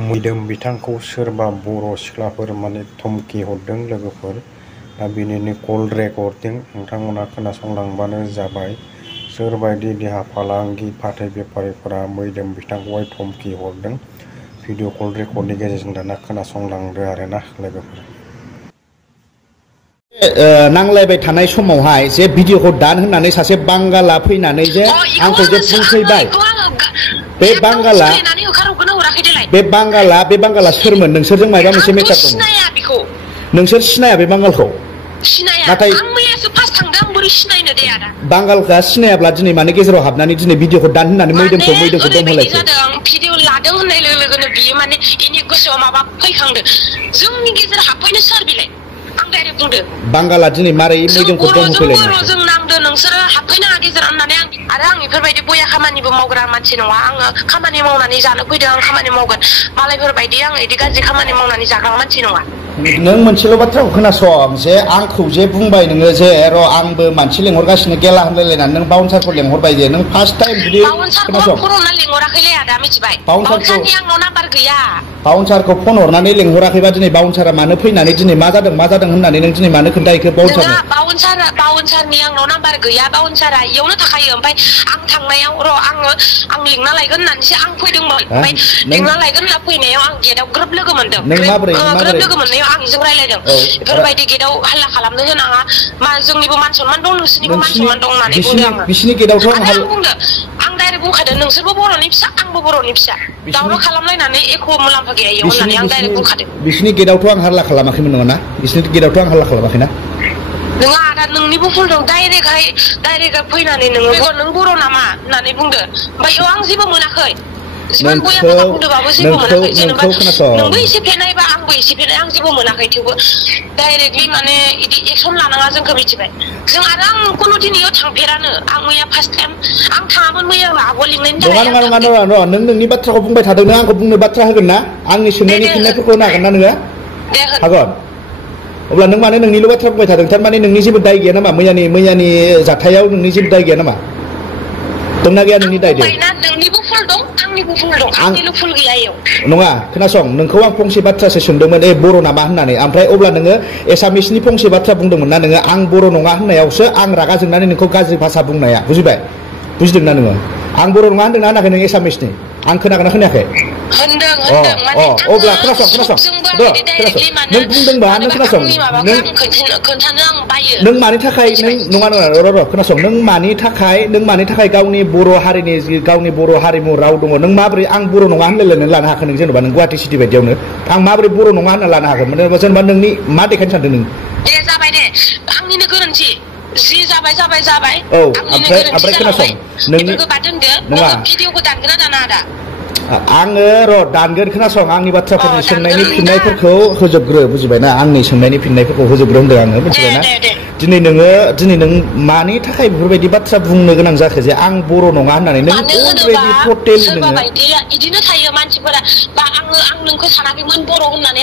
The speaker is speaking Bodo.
मैदोम बिथांखौ सोरबा बर' सिख्लाफोर माने धमकी हरदों लोगोफोर। दा बेनिनो कल रेकर्डिं नोंथांमोना खोनासंलांबानो जाबाय। सोरबायदि देहा फालांगि फाथै बेफारिफोरा मैदोम बिथांखौहाय धमकी हरदों। भिडिअ कल रेकर्डनि गेजेरजों दाना खोनासंलांदो आरोना लोगोफोर। नांलायबाय थानाय समावहाय जे भिडिअखौ दान होननानै सासे बांगाला फैनानै जे आंखौ जे बुंफैबाय। बे बांगाला सोरमोन? नोंसोरजों माबा मोनसे मेटार दं? नोंसोर सिनाया बे बांगालखौ? नाथाय बांगालखौ सिनायाब्ला दिनै माने गेजेराव हाबनानै दिनै भिडिअखौ दान होननानै मैदोमखौ दमहोलायखो। भिडिअ लादों होननाय लोगो-लोगोनो बियो माने इनि गोसोआव माबा फैखांदों। जोंनि गेजेराव हाबफैनो सोर बिलाय? आं डाइरेक्ट बुंदों। बांगाला दिनै मारै मैदोमखौ दमहोफैलायनाय? जों नांदों नोंसोरो हाबफैनो गेजेराव होननानै आं बेफोरबायदि बया खामानिबो मावग्रा मानसि नङा। आङो खामानि मावनानै जानो फैदों, आं खामानि मावगोन। मालायफोरबायदि आं इदि गाज्रि खामानि मावनानै जाग्रा मानसि नङा। नों मोनसेल' बाथ्राखौ खोनासं, जे आंखौ जे बुंबाय नोङो जे र' आंबो मानसि लेंहरगासिनो गेला होनलायलायनानै नों बाउन्सारखौ लेंहरबाय जे नों फार्स्ट टाइम जुदि बाउन्सारखौ फन हरना लेंहराखैलै आदा, मिथिबाय? बाउन्सारनि आंनाव नाम्बार गैया। बाउन्सारखौ फन हरनानै लेंहराखैबा दिनै बाउन्सारा मानो फैनानै दिनै मा जादों होननानै नों दिनै मानो खोन्थाहैखो बाउन्सारनो? बाउन्सारनि आंनाव नाम्बार गैया। बाउन्सारा इयावनो थाखायो। ओमफ्राय आं थांनायाव र' आं लिंना लायगोन होननानैसो आं फैदोंमोन। ओमफ्राय लिंना लायगोन होनना फैनायाव आं गेटआव ग्रोब लोगो मोनदों। ग्रोब लोगो मोननायाव आं इजों रायलायदों। बेफोरबायदि गेटआव हाल्ला खालामनो होनाङा। मा जोंनिबो मान सनमान दं, नोंसोरनिबो मान सनमान दं होननानै बुंदों आङो। बिसिनि गेटआवथ' आं बुंदों, आं डाइरेक्ट बुंखादों नोंसोरबो बर'नि फिसा, आंबो बर'नि फिसा। दावराव खालामलायनानै एख' मुलाम्फा गैया इयाव होननानै आं डाइरेक्ट बुंखादों। बिसिनि गेटआवथ' आं हाल्ला खालामाखैमोन नङा ना? बिसिनि गेटआवथ' आं हाल्ला खालामाखैना? नोङो आदा नोंनिबो भुल दं। डाइरेक्ट फैनानै नों बर' नामा होननानै बुंदो। ओमफ्राय इयाव आं जेबो मोनाखै। जिमान बया खोथा बुंदोंबाबो जेबो मोनाखै। जेनेबा नोंबो एसे फेनायबा आंबो एसे फेनाय, आं जेबो मोनाखै। थेवबो डाइरेक्टलि माने इदि एक्सन लानाङा जोंखौ, मिथिबाय? जों आरो आं कुनु दिन इयाव थांफेरानो। आं मैया फार्स्ट टाइम आं थाङामोन। मैया आब' लिंनायनि थाखाय नङा। नों नोंनि बाथ्राखौ बुंबाय थादों। नों आंखौ बुंनो बाथ्रा होगोन ना? आंनि सोंनायनि फिननायफोरखौ होनो हागोन ना नोङो? हागोन। अब्ला नों माने नोंनिल' बाथ्रा बुंबाय थादों। थारमाने नोंनि जेबो दाय गैया नामा? मैयानि जाथायाव नोंनि जेबो दाय गैया नामा? दंना गैया नोंनि दाय? नोंनिबो भुल दं, आंनिबो भुल दं। आंनिल' भुल गैया इयाव। नङा, खोनासं, नोंखौ आं फंसे बाथ्रासो सोंदोंमोन, बर' नामा होननानै। ओमफ्राय अब्ला नोङो एसामिसनि फंसे बाथ्रा बुंदोंमोन ना नोङो? आं बर' नङा होननायावसो आं रागा जोंनानै नोंखौ गाज्रि भाषा बुंनाया, बुजिबाय? बुजिदोंना नोङो? आं बर' नङा होनदोंना होनाखै नों एसामिसनि? आं खोनागोना खोनायाखै? अब्ला खोनासं। नों बुंदोंबा नों खोनासं। नों मानि थाखाय नङा र' खोनासं। नों मानि थाखाय गावनि बर' हारिनि गावनि बर' हारिमु राव दङ, नों माबोरै आं बर' नङा होनलायलायनानै लानो हाखो? नों जेनेबा नों गुवाहाटि सिटि बायदियावनो आं माबोरै बर' नङा होनना लानो हागोन? जेनेबा नोंनि मा देखायनो सानदों नों? दे जाबाय, दे आंनिनो गोरोन्थि। जि जाबाय। औ, ओमफ्राय खोनासं, नोंनि नङा। भिडिअखौ दानगोना दाना आदा? आङो र' दानगोन। खोनासं, आंनि बाथ्राफोरनि सोंनायनि फिननायफोरखौ होजोबग्रो, बुजिबायना? आंनि सोंनायनि फिननायफोरखौ होजोबग्रो होनदों आङो, मिथिबायना? दिनै नों मानि थाखाय बेफोरबायदि बाथ्रा बुंनो गोनां जाखो जे आं बर' नङा होननानै? नों अलरेडि टटेल नोङो इदिनो थायो मानसिफोरा। बा आं नोंखौ सानाखैमोन बर' होननानै।